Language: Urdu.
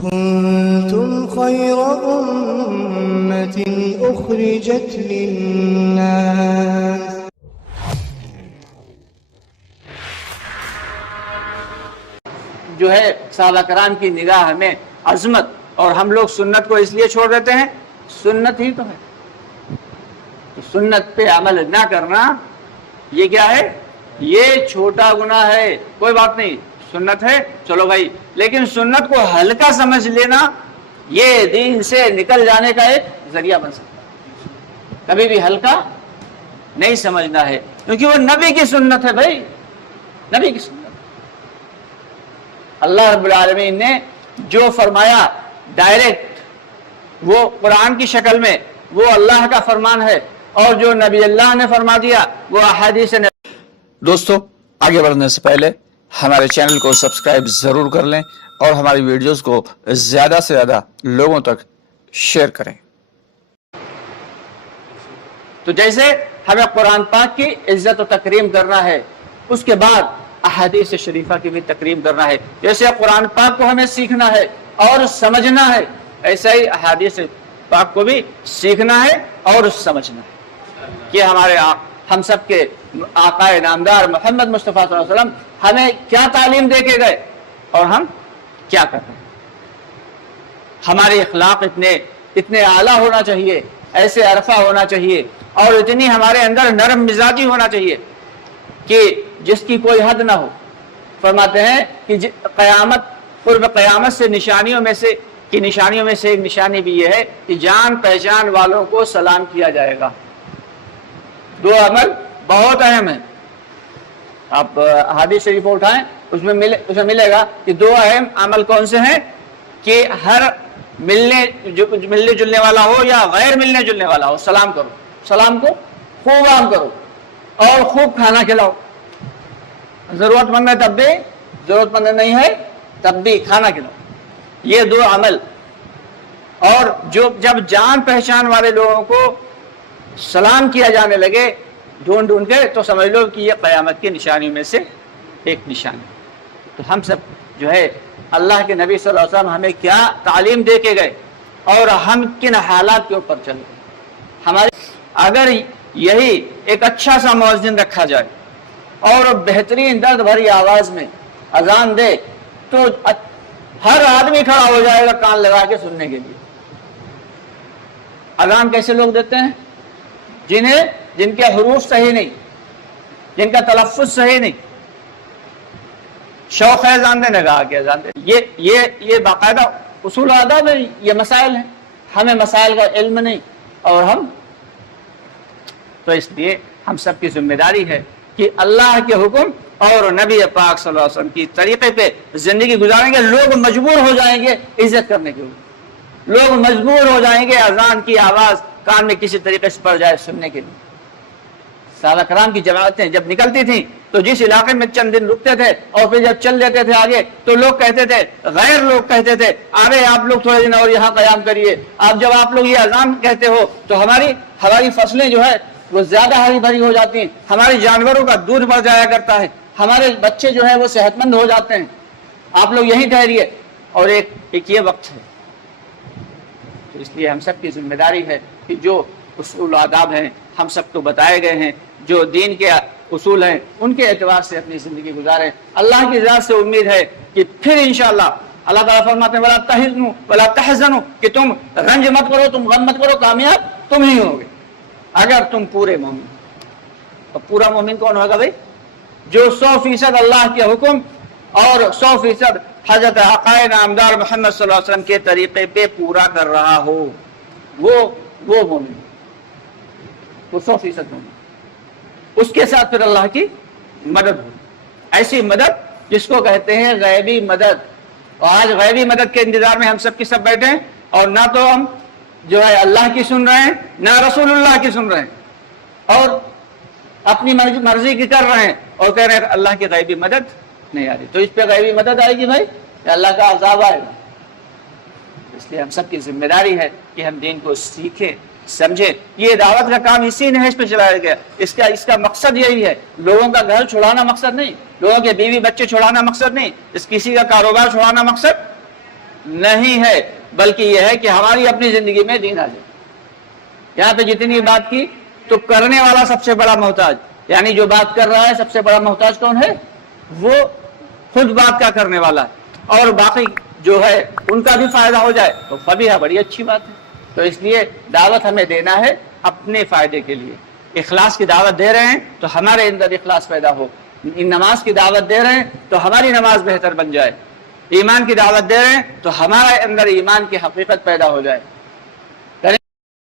كنتم خير أمة أخرجت للناس جو ہے صحابہ کرام کی نگاہ میں عظمت، اور ہم لوگ سنت کو اس لیے چھوڑ دیتے ہیں، سنت ہی تو ہے، تو سنت پہ عمل نہ کرنا یہ کیا ہے؟ یہ چھوٹا گناہ ہے، کوئی بات نہیں، سنت ہے چلو بھائی، لیکن سنت کو ہلکا سمجھ لینا یہ دین سے نکل جانے کا ایک ذریعہ بن سکتا ہے۔ کبھی بھی ہلکا نہیں سمجھنا ہے، کیونکہ وہ نبی کی سنت ہے بھائی، نبی کی سنت۔ اللہ رب العالمین نے جو فرمایا ڈائریکٹ وہ قرآن کی شکل میں وہ اللہ کا فرمان ہے، اور جو نبی اللہ نے فرما دیا وہ احادیث نے۔ دوستو، آگے بڑھنے سے پہلے ہمارے چینل کو سبسکرائب ضرور کر لیں اور ہماری ویڈیوز کو زیادہ سے زیادہ لوگوں تک شیئر کریں۔ تو جیسے ہمیں قرآن پاک کی عزت و تکریم کرنا ہے، اس کے بعد احادیث شریفہ کی بھی تکریم کرنا ہے۔ جیسے قرآن پاک کو ہمیں سیکھنا ہے اور سمجھنا ہے، ایسا ہی احادیث پاک کو بھی سیکھنا ہے اور سمجھنا ہے کہ ہمارے ہم سب کے آقا نامدار محمد مصطفیٰ صلی اللہ علیہ وسلم ہمیں کیا تعلیم دے کے گئے اور ہم کیا کر رہے ہیں۔ ہمارے اخلاق اتنے اعلیٰ ہونا چاہیے، ایسے عرفہ ہونا چاہیے، اور اتنی ہمارے اندر نرم مزاجی ہونا چاہیے کہ جس کی کوئی حد نہ ہو۔ فرماتے ہیں کہ قیامت، قرب قیامت سے نشانیوں میں سے ایک نشانی بھی یہ ہے کہ جان پہچان والوں کو سلام کیا جائے گا۔ دو عمل بہت اہم ہیں، آپ حدیث شریف اٹھائیں، اس میں ملے گا کہ دو اہم عمل کون سے ہیں کہ ہر ملنے جلنے والا ہو یا غیر ملنے جلنے والا ہو، سلام کرو، سلام کو خوب عام کرو اور خوب کھانا کھلاؤ۔ ضرورت مند ہے تب بھی، ضرورت مند نہیں ہے تب بھی کھانا کھلاؤ۔ یہ دو عمل، اور جب جان پہچان والے لوگوں کو سلام کیا جانے لگے ڈھونڈ کے، تو سمجھ لو کہ یہ قیامت کی نشانیوں میں سے ایک نشانی۔ تو ہم سب جو ہے اللہ کے نبی صلی اللہ علیہ وسلم ہمیں کیا تعلیم دے کے گئے اور ہم کن حالات کے اوپر چل رہے ہیں۔ ہمارے اگر یہی ایک اچھا سا مؤذن رکھا جائے اور بہترین درد بھری آواز میں اذان دے تو ہر آدمی کھڑا ہو جائے گا کان لگا کے سننے کے لیے۔ اذان کیسے لوگ دیتے ہیں؟ جن کے حروف صحیح نہیں، جن کا تلفظ صحیح نہیں، شوق ہے اذان دینے کا، آگے اذان دے۔ یہ باقاعدہ اصول آداب ہے، یہ مسائل ہیں، ہمیں مسائل کا علم نہیں، اور ہم تو اس لیے ہم سب کی ذمہ داری ہے کہ اللہ کے حکم اور نبی پاک صلی اللہ علیہ وسلم کی طریقے پہ زندگی گزاریں گے۔ لوگ مجبور ہو جائیں گے عزت کرنے کے لیے، لوگ مجبور ہو جائیں گے اذان کی آواز کان میں کسی طریقے سے پڑ جائے سننے کے لیے۔ صحابہ کرام کی جماعتیں جب نکلتی تھیں تو جس علاقے میں چند دن رکتے تھے اور پھر جب چل دیتے تھے آگے، تو لوگ کہتے تھے، غیر لوگ کہتے تھے، ارے آپ لوگ تھوڑے دن اور یہاں قیام کریے، جب آپ لوگ یہ اذان کہتے ہو تو ہماری فصلیں جو ہے وہ زیادہ ہری بھری ہو جاتی ہیں، ہمارے جانوروں کا دودھ بڑھ جایا کرتا ہے، ہمارے بچے جو ہے وہ صحت مند ہو جاتے ہیں، آپ لوگ یہیں ٹھہریے۔ اور ایک یہ وقت ہے، تو اس لیے ہم سب کی ذمہ داری ہے کہ جو اصول آداب ہیں ہم سب کو بتائے گئے ہیں، جو دین کے اصول ہیں، ان کے اعتبار سے اپنی زندگی گزاریں۔ اللہ کی ذات سے امید ہے کہ پھر انشاءاللہ اللہ تعالیٰ فرماتے ہیں وَلَا تَحِزْنُوا وَلَا تَحْزَنُوا، کہ تم رنج مت کرو، تم غم مت کرو، کامیاب تم ہی ہوگے اگر تم پورے مومن۔ اور پورا مومن کون ہوگا بھائی؟ جو 100% اللہ کے حکم اور 100% حضرت آقا نامدار محمد صلی اللہ علیہ وسلم کے طریقے پہ پورا کر رہا ہو، وہ مومن، وہ 100% مومن۔ اس کے ساتھ پھر اللہ کی مدد ہو، ایسی مدد جس کو کہتے ہیں غیبی مدد۔ اور آج غیبی مدد کے انتظار میں ہم سب کی سب بیٹھے ہیں، اور نہ تو ہم جو ہے اللہ کی سن رہے ہیں، نہ رسول اللہ کی سن رہے ہیں، اور اپنی مرضی کی کر رہے ہیں، اور کہہ رہے ہیں اللہ کی غیبی مدد نہیں آ رہی۔ تو اس پہ غیبی مدد آئے گی بھائی کہ اللہ کا عذاب آئے گا؟ اس لیے ہم سب کی ذمہ داری ہے کہ ہم دین کو سیکھیں، سمجھیں۔ یہ دعوت کا کام اسی نہج پہ چلایا گیا، اس کا مقصد یہی ہے، لوگوں کا گھر چھڑانا مقصد نہیں، لوگوں کے بیوی بچے چھڑانا مقصد نہیں، کسی کا کاروبار چھڑانا مقصد نہیں ہے، بلکہ یہ ہے کہ ہماری اپنی زندگی میں دین آ جائے۔ یہاں پہ جتنی بات کی تو کرنے والا سب سے بڑا محتاج، یعنی جو بات کر رہا ہے سب سے بڑا محتاج کون ہے؟ وہ خود بات کا کرنے والا ہے، اور باقی جو ہے ان کا بھی فائدہ ہو جائے تو فبیہا، بڑی اچھی بات ہے۔ تو اس لیے دعوت ہمیں دینا ہے اپنے فائدے کے لیے۔ اخلاص کی دعوت دے رہے ہیں تو ہمارے اندر اخلاص پیدا ہو، نماز کی دعوت دے رہے ہیں تو ہماری نماز بہتر بن جائے، ایمان کی دعوت دے رہے ہیں تو ہمارے اندر ایمان کی حقیقت پیدا ہو جائے۔